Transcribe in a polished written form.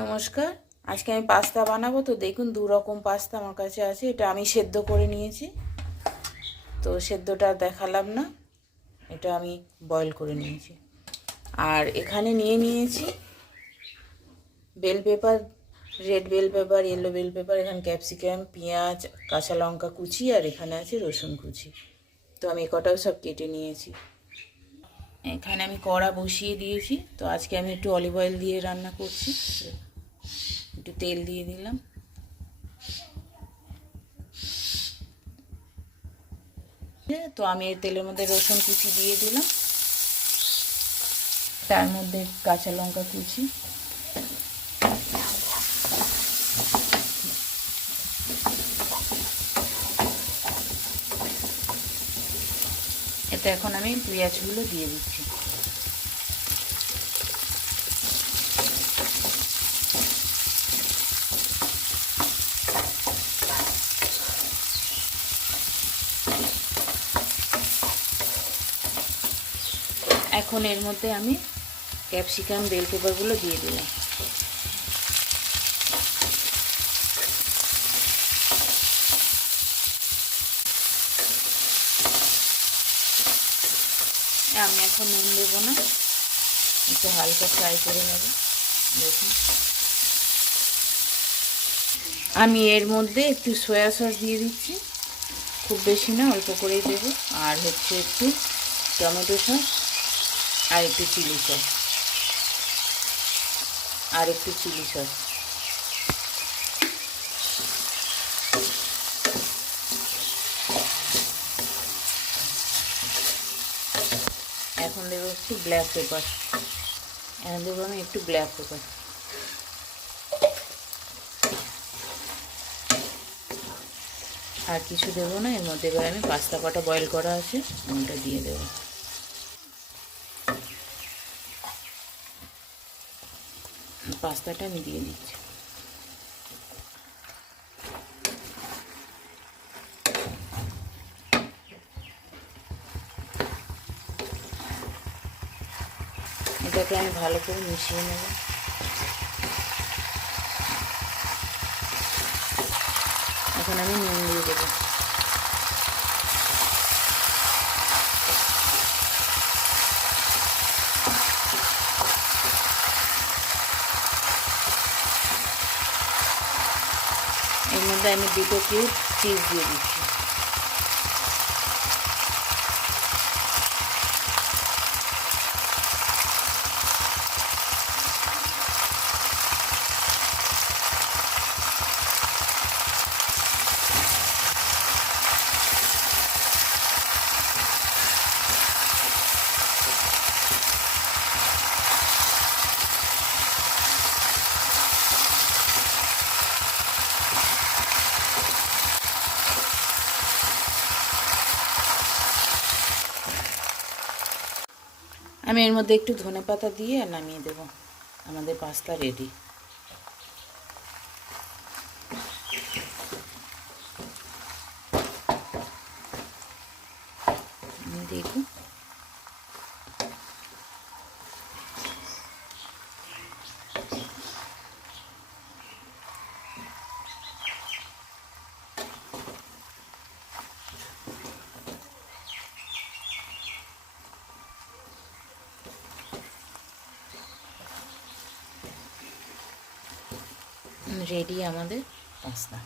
নমস্কার। আজকে আমি পাস্তা বানাবো। তো দেখুন, দু রকম পাস্তা আমার কাছে আছে। এটা আমি সেদ্ধ করে নিয়েছি, তো সেদ্ধটা দেখালাম না, এটা আমি বয়েল করে নিয়েছি। আর এখানে নিয়েছি bell pepper, red bell pepper, yellow bell pepper, এখানে ক্যাপসিকাম, পেঁয়াজ, কাঁচা লঙ্কা কুচি, আর এখানে আছে রসুন কুচি। তো আমি কটাও সব কেটে নিয়েছি। এখানে আমি কড়া বসিয়ে দিয়েছি। তো আজকে আমি একটু অলিভ অয়েল দিয়ে রান্না করছি। একটু তেল দিয়ে দিলাম। তো আমি এই তেলের মধ্যে রসুন কুচি দিয়ে দিলাম, তার মধ্যে কাঁচা লঙ্কা কুচি, এতে এখন আমি পেঁয়াজগুলো দিয়ে দিচ্ছি। এখন এর মধ্যে আমি ক্যাপসিকাম, বেল পেপারগুলো দিয়ে দিলাম। আমি এখন নুন দেবো না, একটু হালকা ফ্রাই করে নেব। দেখুন, আমি এর মধ্যে একটু সয়া সস দিয়ে দিচ্ছি, খুব বেশি না, অল্প করেই দেবো। আর হচ্ছে একটু টমেটো সস, আর একটু চিলি সস, আর একটু চিলি সস। এখন দেবো একটু ব্ল্যাক পেপার, এখন দেবো আমি একটু ব্ল্যাক পেপার। আর কিছু দেবো না এর মধ্যে। এবার আমি পাস্তা কটা বয়েল করা আছে ওটা দিয়ে দেবো। পাস্তাটা আমি দিয়ে দিচ্ছি। এটাকে আমি ভালো করে মিশিয়ে নেব। এখন আমি নুন দিয়ে দেবো। এর মধ্যে আমি 2 কিউব চিজ দিয়ে দিচ্ছি। আমি এর মধ্যে একটু ধনেপাতা দিয়ে নামিয়ে দেব। আমাদের পাস্তা রেডি। দেখুন, রেডি আমাদের পাস্তা।